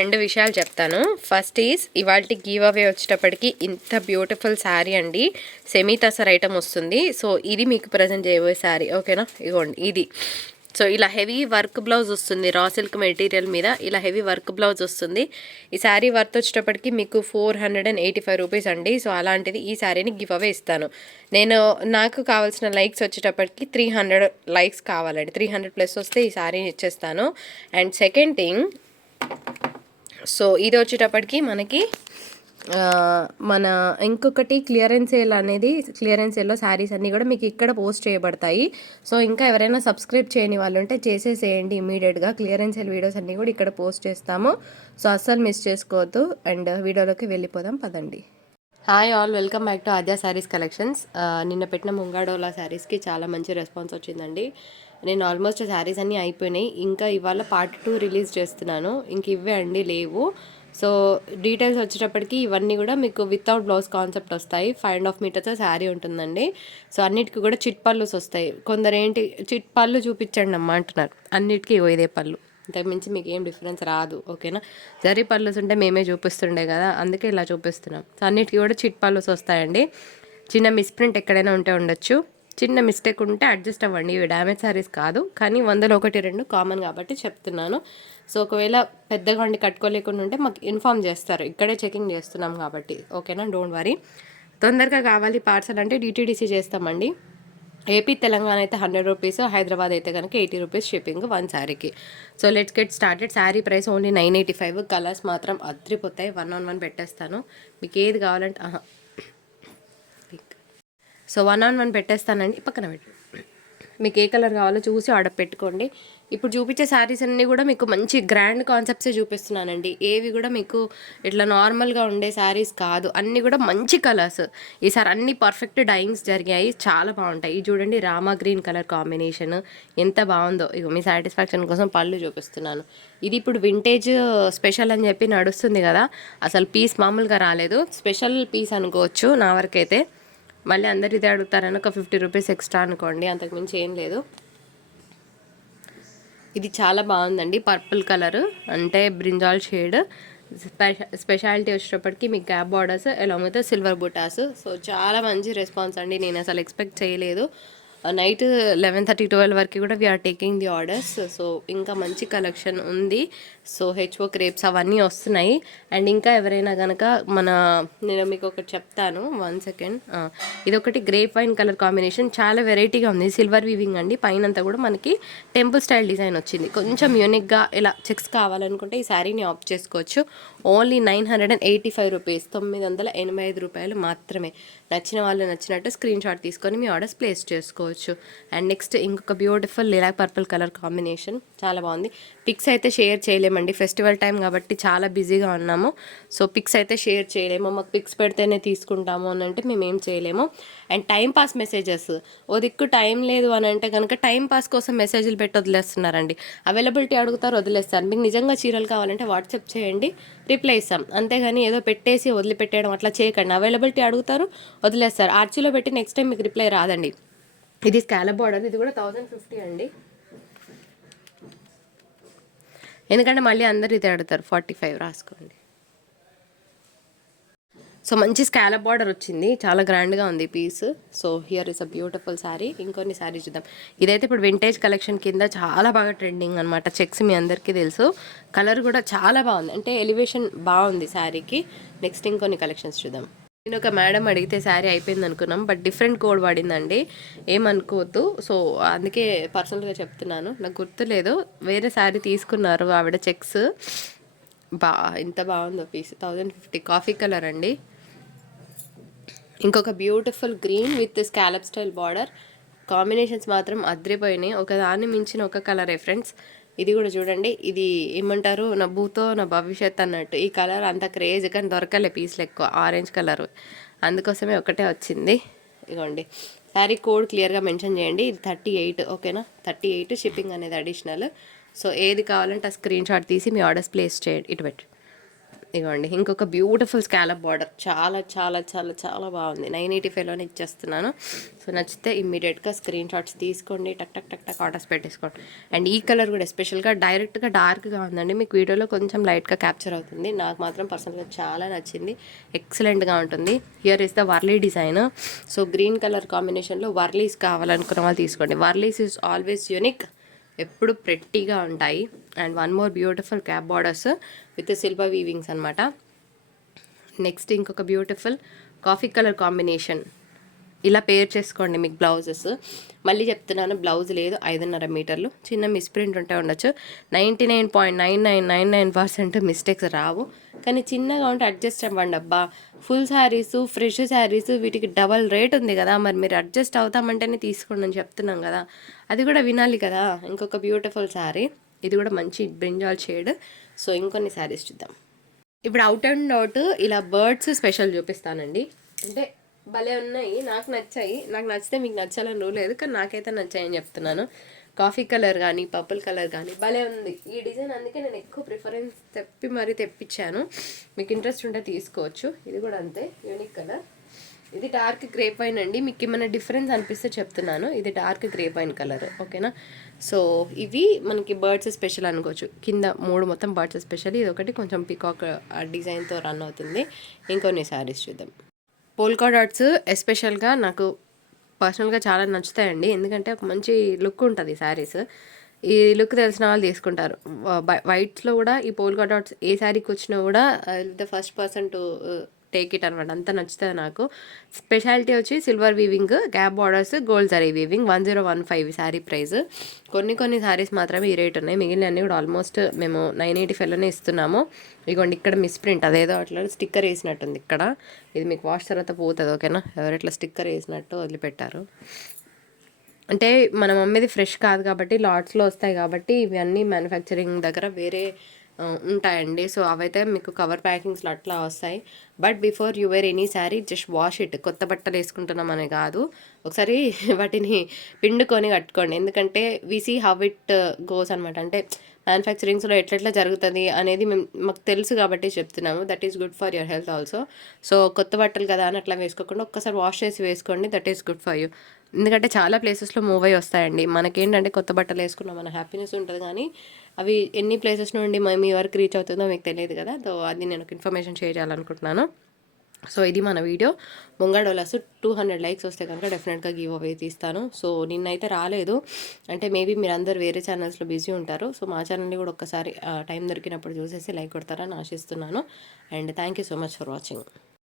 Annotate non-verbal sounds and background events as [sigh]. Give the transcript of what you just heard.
రెండు విషయాలు చెప్తాను. ఫస్ట్ ఈజ్ ఇవాళ గివ్ అవే వచ్చేటప్పటికి ఇంత బ్యూటిఫుల్ శారీ అండి. సెమీ తసర్ ఐటమ్ వస్తుంది. సో ఇది మీకు ప్రజెంట్ చేయబోయే శారీ ఓకేనా ఇగోండి ఇది. సో ఇలా హెవీ వర్క్ బ్లౌజ్ వస్తుంది. రా సిల్క్ మెటీరియల్ మీద ఇలా హెవీ వర్క్ బ్లౌజ్ వస్తుంది. ఈ శారీ వర్త్ వచ్చేటప్పటికి మీకు four hundred and eighty five rupees అండి. సో అలాంటిది ఈ శారీని గివ్ అవే ఇస్తాను. నేను నాకు కావాల్సిన లైక్స్ వచ్చేటప్పటికి త్రీ హండ్రెడ్ లైక్స్ కావాలండి. త్రీ హండ్రెడ్ ప్లస్ వస్తే ఈ శారీని ఇచ్చేస్తాను. అండ్ సెకండ్ థింగ్ సో ఇది వచ్చేటప్పటికి మనకి మన ఇంకొకటి క్లియరెన్స్ సేల్ అనేది క్లియరెన్స్ సేల్లో శారీస్ అన్నీ కూడా మీకు ఇక్కడ పోస్ట్ చేయబడతాయి. సో ఇంకా ఎవరైనా సబ్స్క్రైబ్ చేయని వాళ్ళు ఉంటే చేసేసేయండి ఇమీడియట్గా క్లియరెన్స్ సేల్ వీడియోస్ అన్నీ కూడా ఇక్కడ పోస్ట్ చేస్తాము. సో అస్సలు మిస్ చేసుకోవద్దు. అండ్ వీడియోలోకి వెళ్ళిపోదాం. పదండి. Hi all. Welcome back to Aadya saris collections. నిన్న పెట్టిన ముంగాడోలా శారీస్కి చాలా మంచి రెస్పాన్స్ వచ్చిందండి. నేను ఆల్మోస్ట్ శారీస్ అన్నీ అయిపోయినాయి. ఇంకా ఇవాళ పార్ట్ టూ రిలీజ్ చేస్తున్నాను. ఇంక ఇవే అండి లేవు. సో డీటెయిల్స్ వచ్చేటప్పటికి ఇవన్నీ కూడా మీకు వితౌట్ బ్లౌజ్ కాన్సెప్ట్ వస్తాయి. Five and half metres sari ఉంటుందండి. సో అన్నిటికీ కూడా చిట్ పళ్ళుస్ వస్తాయి. కొందరు ఏంటి చిట్ పళ్ళు చూపించండి అమ్మ అంటున్నారు. అన్నిటికీ ఇదే పళ్ళు. ఇంతకుమించి మీకు ఏం డిఫరెన్స్ రాదు. ఓకేనా? జరీ పళ్ళుస్ ఉంటే మేమే చూపిస్తుండే కదా అందుకే ఇలా చూపిస్తున్నాం. సో అన్నిటికీ కూడా చిట్ పళ్ళుస్ వస్తాయండి. చిన్న మిస్ప్రింట్ ఎక్కడైనా ఉంటే ఉండొచ్చు. చిన్న మిస్టేక్ ఉంటే అడ్జస్ట్ అవ్వండి. ఇవి డ్యామేజ్ సారీస్ కాదు కానీ వందలో ఒకటి రెండు కామన్ కాబట్టి చెప్తున్నాను. సో ఒకవేళ పెద్దగా ఉండి కట్టుకోలేకుండా ఉంటే మాకు ఇన్ఫామ్ చేస్తారు. ఇక్కడే చెకింగ్ చేస్తున్నాం కాబట్టి. ఓకేనా? Don't worry. తొందరగా కావాలి పార్సల్ అంటే డిటీడీసీ చేస్తామండి. ఏపీ తెలంగాణ అయితే హండ్రెడ్ రూపీస్ హైదరాబాద్ అయితే కనుక ఎయిటీ రూపీస్ షిప్పింగ్ వన్ శారీకి. So let's get started. Sari price only nine eighty five. Colours మాత్రం అద్రిపోతాయి. వన్ ఆన్ వన్ పెట్టేస్తాను. మీకు ఏది కావాలంటే ఆహా సో వన్ ఆన్ వన్ పెట్టేస్తానండి. పక్కన పెట్టు. మీకు ఏ కలర్ కావాలో చూసి ఆర్డర్ పెట్టుకోండి. ఇప్పుడు చూపించే శారీస్ అన్నీ కూడా మీకు మంచి గ్రాండ్ కాన్సెప్ట్సే చూపిస్తున్నానండి. ఏవి కూడా మీకు ఇట్లా నార్మల్గా ఉండే శారీస్ కాదు. అన్నీ కూడా మంచి కలర్స్. ఈసారి అన్ని పర్ఫెక్ట్ డైయింగ్స్ జరిగాయి. చాలా బాగుంటాయి. ఇది చూడండి రామా గ్రీన్ కలర్ కాంబినేషన్. ఎంత బాగుందో. ఇక మీ సాటిస్ఫాక్షన్ కోసం పళ్ళు చూపిస్తున్నాను. ఇది ఇప్పుడు వింటేజ్ స్పెషల్ అని చెప్పి నడుస్తుంది కదా. అసలు పీస్ మామూలుగా రాలేదు. స్పెషల్ పీస్ అనుకోవచ్చు నా వరకైతే. మళ్ళీ అందరు ఇదే అడుగుతారని ఒక ఫిఫ్టీ రూపీస్ ఎక్స్ట్రా అనుకోండి అంతకుమించి ఏం లేదు. ఇది చాలా బాగుందండి పర్పుల్ కలర్ అంటే బ్రింజాల్ షేడ్. స్పెష స్పెషాలిటీ వచ్చేటప్పటికి మీకు గ్యాప్ బార్డర్స్ ఎలా అయితే సిల్వర్ బుటాస్. సో చాలా మంచి రెస్పాన్స్ అండి నేను అసలు ఎక్స్పెక్ట్ చేయలేదు. నైట్ లెవెన్ థర్టీ ట్వెల్వ్ వరకు కూడా we are taking the orders so ఇంకా మంచి కలెక్షన్ ఉంది. సో హెచ్ఓ క్రేప్స్ అవన్నీ వస్తున్నాయి. అండ్ ఇంకా ఎవరైనా కనుక మన నేను మీకు ఒకటి చెప్తాను. వన్ సెకండ్ ఇదొకటి గ్రేప్ వైన్ కలర్ కాంబినేషన్ చాలా వెరైటీగా ఉంది. సిల్వర్ వీవింగ్ అండి. పైన అంతా కూడా మనకి టెంపుల్ స్టైల్ డిజైన్ వచ్చింది. కొంచెం యూనిక్గా ఇలా చెక్స్ కావాలనుకుంటే ఈ శారీని ఆప్ చేసుకోవచ్చు. Only nine hundred and eighty five rupees తొమ్మిది వందల ఎనభై ఐదు రూపాయలు మాత్రమే. నచ్చిన వాళ్ళు నచ్చినట్టు స్క్రీన్ షాట్ తీసుకొని మీ ఆర్డర్స్ ప్లేస్ చేసుకోవచ్చు. అండ్ నెక్స్ట్ ఇంకొక beautiful lilac purple colour combination చాలా బాగుంది. పిక్స్ అయితే షేర్ చేయలేమండి. ఫెస్టివల్ టైం కాబట్టి చాలా బిజీగా ఉన్నాము. సో పిక్స్ అయితే షేర్ చేయలేము. మాకు పిక్స్ పెడితేనే తీసుకుంటాము అని అంటే మేము ఏం చేయలేము. అండ్ టైం పాస్ మెసేజెస్ ఓ దిక్కు టైం లేదు అని అంటే కనుక టైం పాస్ కోసం మెసేజ్లు పెట్టి వదిలేస్తున్నారండి. అవైలబిలిటీ అడుగుతారు వదిలేస్తారు. మీకు నిజంగా చీరలు కావాలంటే వాట్సాప్ చేయండి. రిప్లై ఇస్తాం. అంతేగాని ఏదో పెట్టేసి వదిలిపెట్టేయడం అట్లా చేయకండి. అవైలబిలిటీ అడుగుతారు వదిలేస్తారు. ఆర్చీలో పెట్టి నెక్స్ట్ టైం మీకు రిప్లై రాదండి. ఇది స్కాలప్ బార్డర్ ఇది కూడా థౌజండ్ ఫిఫ్టీ అండి. ఎందుకంటే మళ్ళీ అందరు ఇది అడుగుతారు ఫార్టీ ఫైవ్ రాసుకోండి. సో మంచి స్కాలప్ బార్డర్ వచ్చింది చాలా గ్రాండ్గా ఉంది piece so here is a beautiful sari ఇంకొన్ని శారీ చూద్దాం. ఇదైతే ఇప్పుడు వింటేజ్ కలెక్షన్ కింద చాలా బాగా ట్రెండింగ్ అనమాట చెక్స్ మీ అందరికీ తెలుసు. కలర్ కూడా చాలా బాగుంది. అంటే ఎలివేషన్ బాగుంది శారీకి నెక్స్ట్ ఇంకొన్ని కలెక్షన్స్ చూద్దాం. నేను ఒక మేడం అడిగితే శారీ అయిపోయింది అనుకున్నాం బట్ డిఫరెంట్ కోడ్ పడిందండి. ఏమనుకోవద్దు. సో అందుకే పర్సనల్గా చెప్తున్నాను. నాకు గుర్తులేదు. వేరే శారీ తీసుకున్నారు ఆవిడ చెక్స్. బా ఎంత బాగుందో piece. Thousand fifty. Coffee colour అండి. ఇంకొక beautiful green with scallop style border. Combinations మాత్రం అద్రిపోయినాయి. ఒక దాన్ని మించిన ఒక కలరే ఫ్రెండ్స్. ఇది కూడా చూడండి. ఇది ఏమంటారు? నా భూతో నా భవిష్యత్ అన్నట్టు. ఈ కలర్ అంత క్రేజ్ కానీ దొరకలే పీస్లు ఎక్కువ. ఆరెంజ్ కలర్ అందుకోసమే ఒకటే వచ్చింది. ఇగోండి. శారీ కోడ్ క్లియర్గా మెన్షన్ చేయండి. ఇది థర్టీ ఎయిట్ ఓకేనా థర్టీ ఎయిట్ షిప్పింగ్ అనేది అడిషనల్ సో ఏది కావాలంటే ఆ స్క్రీన్ షాట్ తీసి మీ ఆర్డర్స్ ప్లేస్ చేయండి ఇటు పెట్టి. ఇదిగోండి ఇంకొక బ్యూటిఫుల్ స్కాలప్ బార్డర్ చాలా చాలా చాలా చాలా బాగుంది. నైన్ ఎయిటీ ఫైవ్లోనే ఇచ్చేస్తున్నాను. సో నచ్చితే ఇమ్మీడియట్గా స్క్రీన్ షాట్స్ తీసుకోండి. టక్ టక్ టక్ టక్ ఆర్డర్స్ పెట్టేసుకోండి. అండ్ ఈ కలర్ కూడా ఎస్పెషల్గా డైరెక్ట్గా డార్క్గా ఉందండి. మీకు వీడియోలో కొంచెం లైట్గా క్యాప్చర్ అవుతుంది. నాకు మాత్రం పర్సనల్గా చాలా నచ్చింది. ఎక్సలెంట్గా ఉంటుంది. Here is the Warli design so green colour కాంబినేషన్లో వర్లీస్ కావాలనుకున్న వాళ్ళు తీసుకోండి. వర్లీస్ ఈజ్ ఆల్వేస్ యూనిక్ ఎప్పుడు ప్రెట్టీగా ఉంటాయి. And one more beautiful gap borders with silver weavings అనమాట నెక్స్ట్ ఇంకొక బ్యూటిఫుల్ కాఫీ కలర్ కాంబినేషన్ ఇలా పేర్ చేసుకోండి మీకు బ్లౌజెస్. మళ్ళీ చెప్తున్నాను బ్లౌజ్ లేదు ఐదున్నర మీటర్లు. చిన్న మిస్ప్రింట్ ఉంటే ఉండొచ్చు. Ninety nine point nine nine nine nine percent mistakes రావు. కానీ చిన్నగా ఉంటే అడ్జస్ట్ అవ్వండి అబ్బా. ఫుల్ శారీస్ ఫ్రెష్ శారీస్ వీటికి డబల్ రేట్ ఉంది కదా. మరి మీరు అడ్జస్ట్ అవుతామంటేనే తీసుకోండి అని చెప్తున్నాం కదా. అది కూడా వినాలి కదా. ఇంకొక బ్యూటిఫుల్ శారీ ఇది కూడా మంచి బ్రింజాల్ షేడ్ సో ఇంకొన్ని శారీస్ చూద్దాం. ఇప్పుడు అవుట్ అండ్ అవుట్ ఇలా బర్డ్స్ స్పెషల్ చూపిస్తానండి. అంటే భలే ఉన్నాయి. నాకు నచ్చాయి. నాకు నచ్చితే మీకు నచ్చాలని రూల్ లేదు. కానీ నాకైతే నచ్చాయని చెప్తున్నాను. కాఫీ కలర్ కానీ పర్పుల్ కలర్ కానీ భలే ఉంది. ఈ డిజైన్ అందుకే నేను ఎక్కువ ప్రిఫరెన్స్ తెప్పి మరీ తెప్పించాను. మీకు ఇంట్రెస్ట్ ఉంటే తీసుకోవచ్చు. ఇది కూడా అంతే. యూనిక్ కలర్ ఇది డార్క్ గ్రే పైన్ అండి. మీకు ఏమైనా డిఫరెన్స్ అనిపిస్తే చెప్తున్నాను. ఇది డార్క్ గ్రే పైన్ కలర్ ఓకేనా సో ఇవి మనకి బర్డ్స్ స్పెషల్ అనుకోవచ్చు. కింద మూడు మొత్తం బర్డ్స్ స్పెషల్ ఇది ఒకటి కొంచెం పికాక్ డిజైన్తో రన్ అవుతుంది. ఇంకొన్ని శారీస్ చూద్దాం. పోల్కా డాట్స్ ఎస్పెషల్గా నాకు పర్సనల్గా చాలా నచ్చుతాయండి. ఎందుకంటే ఒక మంచి లుక్ ఉంటుంది శారీస్ ఈ లుక్ తెలిసిన వాళ్ళు తీసుకుంటారు. వైట్స్లో కూడా ఈ పోల్కా డాట్స్ ఏ శారీకి వచ్చినా కూడా the first person to take it అనమాట అంత నచ్చుతుంది నాకు. స్పెషాలిటీ వచ్చి silver weaving gap borders gold sorry weaving one zero one five sari price కొన్ని కొన్ని శారీస్ మాత్రమే ఈ రేట్ ఉన్నాయి. మిగిలిన అన్ని కూడా ఆల్మోస్ట్ మేము నైన్ ఎయిటీ ఫైవ్లోనే ఇస్తున్నాము. ఇగోండి ఇక్కడ మిస్ ప్రింట్ అదేదో అట్లా స్టిక్కర్ వేసినట్టుంది ఇక్కడ. ఇది మీకు వాష్ తర్వాత పోతుంది ఓకేనా? ఎవరు ఇట్లా స్టిక్కర్ వేసినట్టు వదిలిపెట్టారు. అంటే మనం అమ్మేది ఫ్రెష్ కాదు కాబట్టి లాట్స్లో వస్తాయి కాబట్టి ఇవన్నీ మ్యానుఫ్యాక్చరింగ్ దగ్గర వేరే ఉంటాయండి. సో అవైతే మీకు కవర్ ప్యాకింగ్స్లో అట్లా వస్తాయి. But before you wear any sari just wash it. కొత్త బట్టలు వేసుకుంటున్నామని కాదు. ఒకసారి [laughs] వాటిని పిండుకొని కట్టుకోండి. ఎందుకంటే we see how it goes అనమాట అంటే మ్యానుఫ్యాక్చరింగ్స్లో ఎట్లెట్లా జరుగుతుంది అనేది మేము మాకు తెలుసు కాబట్టి చెప్తున్నాము. That is good for your health also so కొత్త బట్టలు కదా అని అట్లా వేసుకోకుండా ఒక్కసారి వాష్ చేసి వేసుకోండి. That is good for you ఎందుకంటే చాలా ప్లేసెస్లో మూవ్ అయ్యి వస్తాయండి. మనకేంటంటే కొత్త బట్టలు వేసుకున్నాం మన హ్యాపీనెస్ ఉంటుంది కానీ అవి ఎన్ని ప్లేసెస్ నుండి మీ వరకు రీచ్ అవుతుందో మీకు తెలియదు కదా. సో అది నేను ఒక ఇన్ఫర్మేషన్ షేర్ చేయాలనుకుంటున్నాను. సో ఇది మన వీడియో. ముంగడోలస్ టూ హండ్రెడ్ లైక్స్ వస్తే కనుక డెఫినెట్గా గివ్ అవే తీస్తాను. సో నిన్నైతే రాలేదు. అంటే మేబీ మీరు వేరే ఛానల్స్లో బిజీ ఉంటారు. సో మా ఛానల్ని కూడా ఒక్కసారి టైం దొరికినప్పుడు చూసేసి లైక్ కొడతారని ఆశిస్తున్నాను. And thank you so much for watching